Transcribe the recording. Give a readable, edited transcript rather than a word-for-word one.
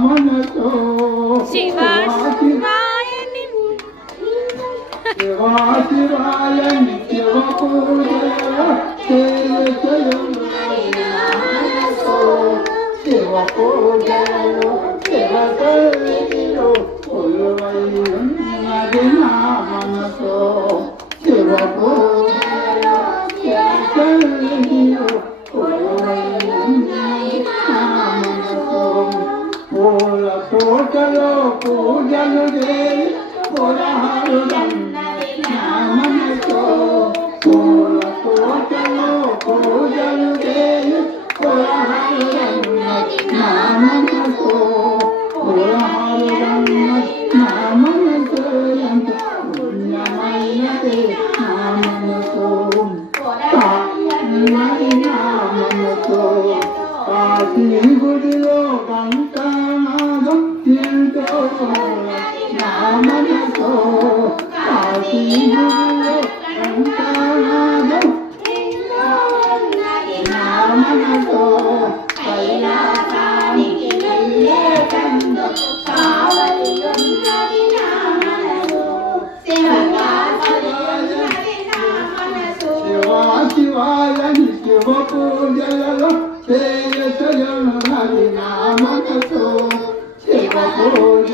మనసో శివ శివాయని శివ శివాయని శివ పూజ శివ పూజలు శివ సన్నిధిలో కొలువై ఉన్నది నా మనసో శివ పూజలు శివ సన్నిధిలో కొలువై ఉన్నది నా మనసో పూల తోటలో పూజలు చేయి పురహరుడన్నది నా మనసో పూల తోటలో పూజలు చేయి పురహరుడన్నది నా మనసో పురహరుడన్నది నా మనసో ఎంత పుణ్యమైనది నా మనసో పుణ్యమైనది నా మనసో కాశీ గుడిలో కంకణాదం ఎంతో నా మనసో కాశీ గుడిలో కంకణాదం నా మనసో కైలాసానికి వెళ్ళే కందు కావలి ఉన్నది నా మనసో శివ శివాయని శివ పూజలలో చేయనది నా మనసో శివ పూజ